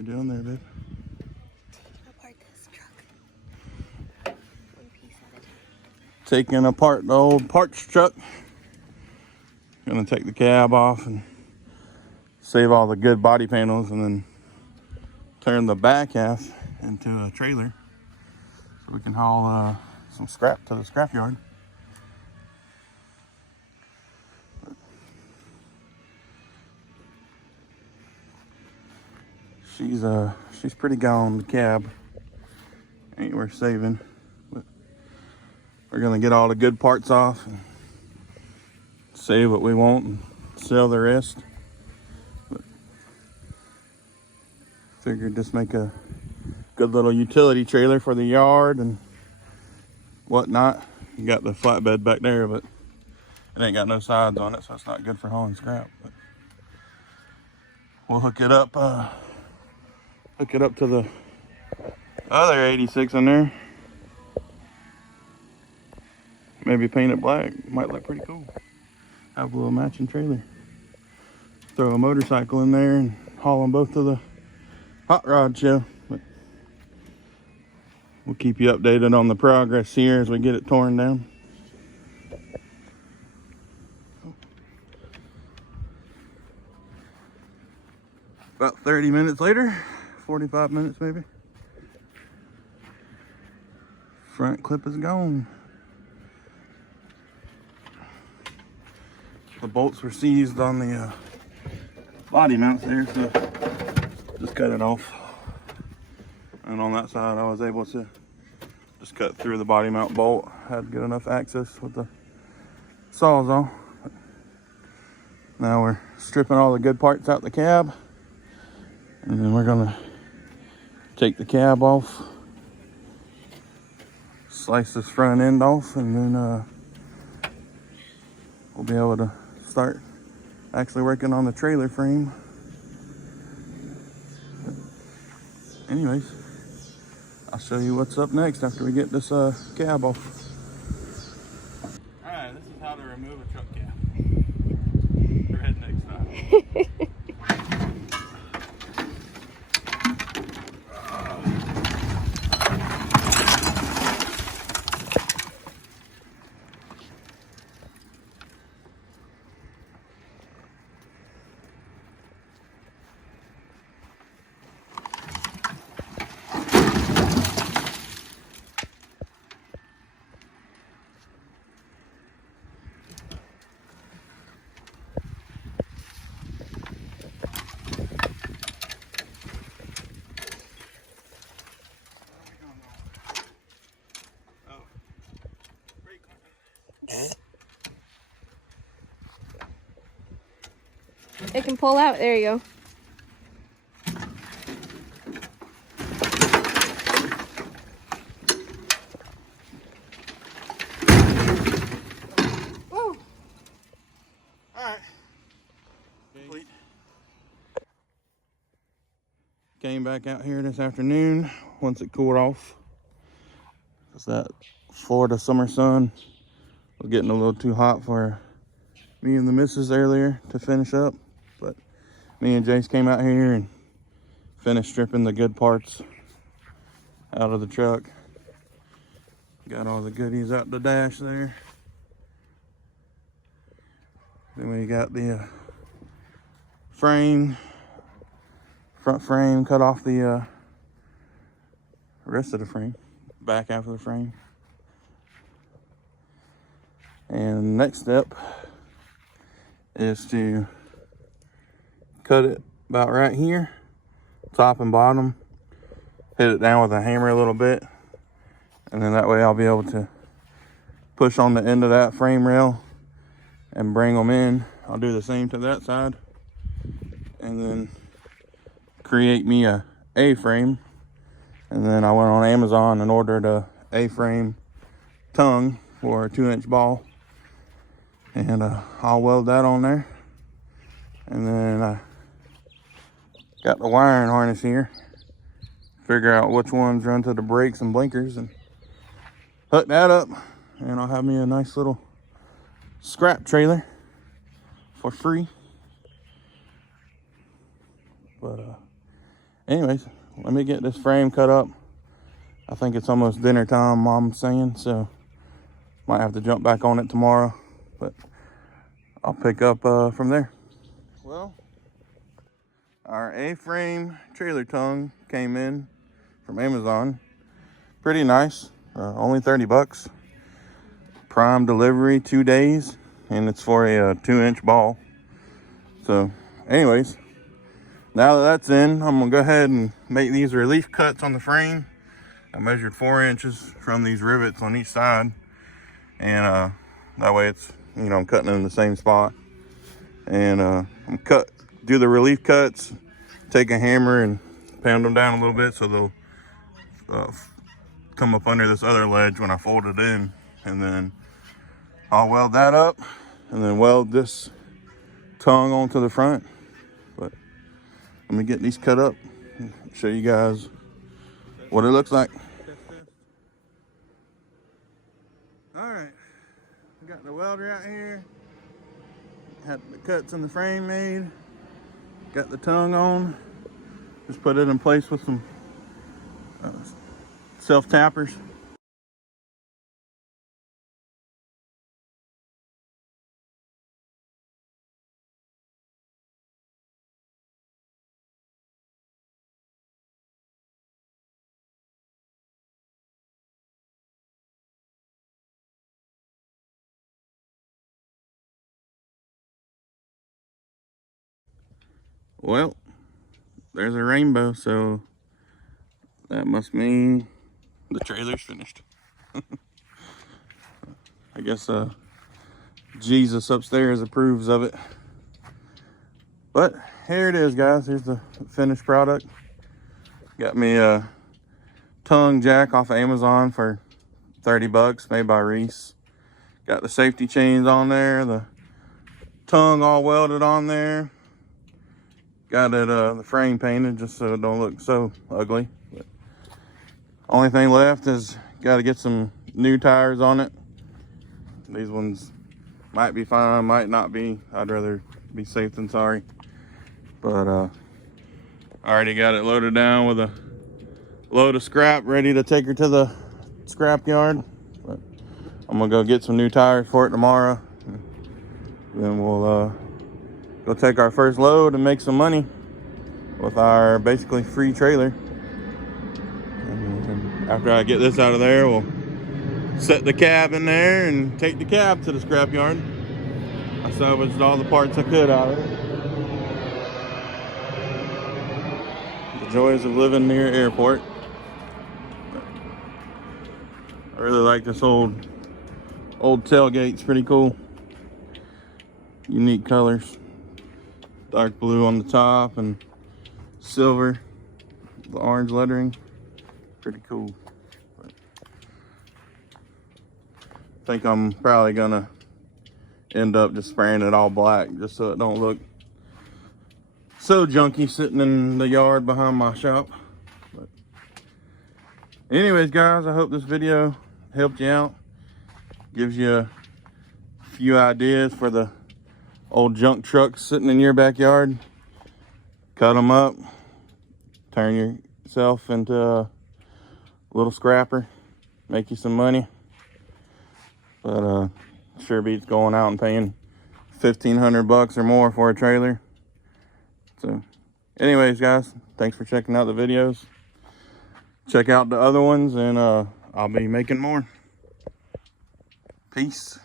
you doing there, babe? Taking apart this truck. One piece at a time. Taking apart the old parts truck. Gonna take the cab off and save all the good body panels and then turn the back half into a trailer so we can haul some scrap to the scrap yard. She's pretty gone, the cab. Ain't worth saving. But we're gonna get all the good parts off and save what we want and sell the rest. But figured just make a good little utility trailer for the yard and whatnot. You got the flatbed back there, but it ain't got no sides on it, so it's not good for hauling scrap. But we'll hook it up to the other 86 in there. Maybe paint it black. Might look pretty cool. Have a little matching trailer. Throw a motorcycle in there and haul them both to the hot rod show. But we'll keep you updated on the progress here as we get it torn down. About 30 minutes later, 45 minutes maybe. Front clip is gone. The bolts were seized on the body mounts there, so just cut it off. And on that side, I was able to just cut through the body mount bolt. Had good enough access with the sawzall. Now we're stripping all the good parts out the cab, and then we're gonna take the cab off, slice this front end off, and then we'll be able to start actually working on the trailer frame. Anyways, I'll show you what's up next after we get this cab off. Alright, this is how to remove a truck cab. Redneck style. It can pull out. There you go. Woo. Alright. Complete. Came back out here this afternoon once it cooled off. Because that Florida summer sun was getting a little too hot for me and the missus earlier to finish up. But me and Jace came out here and finished stripping the good parts out of the truck. Got all the goodies out the dash there. Then we got the front frame, cut off the rest of the frame, back half of the frame. And next step is to cut it about right here, top and bottom, hit it down with a hammer a little bit, and then that way I'll be able to push on the end of that frame rail and bring them in. I'll do the same to that side, and then create me a A-frame. And then I went on Amazon and ordered a A-frame tongue for a 2-inch ball, and I'll weld that on there. And then I got the wiring harness here, figure out which ones run to the brakes and blinkers and hook that up, and I'll have me a nice little scrap trailer for free. But anyways, let me get this frame cut up. I think it's almost dinner time, Mom's saying, so might have to jump back on it tomorrow, but I'll pick up from there. Well, our A-frame trailer tongue came in from Amazon. Pretty nice, only 30 bucks. Prime delivery, 2 days, and it's for a 2-inch ball. So anyways, now that that's in, I'm gonna go ahead and make these relief cuts on the frame. I measured 4 inches from these rivets on each side, and that way it's, you know, I'm cutting in the same spot. And I'm do the relief cuts, take a hammer and pound them down a little bit so they'll come up under this other ledge when I fold it in, and then I'll weld that up and then weld this tongue onto the front. But let me get these cut up and show you guys what it looks like. All right, we got the welder out here. Had the cuts in the frame made. Got the tongue on. Just put it in place with some self tappers. Well, there's a rainbow, so that must mean the trailer's finished. I guess Jesus upstairs approves of it. But here it is, guys. Here's the finished product. Got me a tongue jack off of Amazon for 30 bucks, made by Reese. Got the safety chains on there, the tongue all welded on there. Got it the frame painted just so it don't look so ugly. But only thing left is got to get some new tires on it. These ones might be fine, might not be. I'd rather be safe than sorry. But I already got it loaded down with a load of scrap, ready to take her to the scrap yard. But I'm gonna go get some new tires for it tomorrow. Then we'll go take our first load and make some money with our basically free trailer. And after I get this out of there, we'll set the cab in there and take the cab to the scrap yard. I salvaged all the parts I could out of it. The joys of living near an airport. I really like this old tailgate. It's pretty cool. Unique colors. Dark blue on the top and silver, the orange lettering. Pretty cool. But I think I'm probably gonna end up just spraying it all black just so it don't look so junky sitting in the yard behind my shop. But anyways, guys, I hope this video helped you out, gives you a few ideas for the old junk trucks sitting in your backyard. Cut them up, turn yourself into a little scrapper, make you some money. But sure beats going out and paying 1,500 bucks or more for a trailer. So anyways, guys, thanks for checking out the videos. Check out the other ones, and I'll be making more. Peace.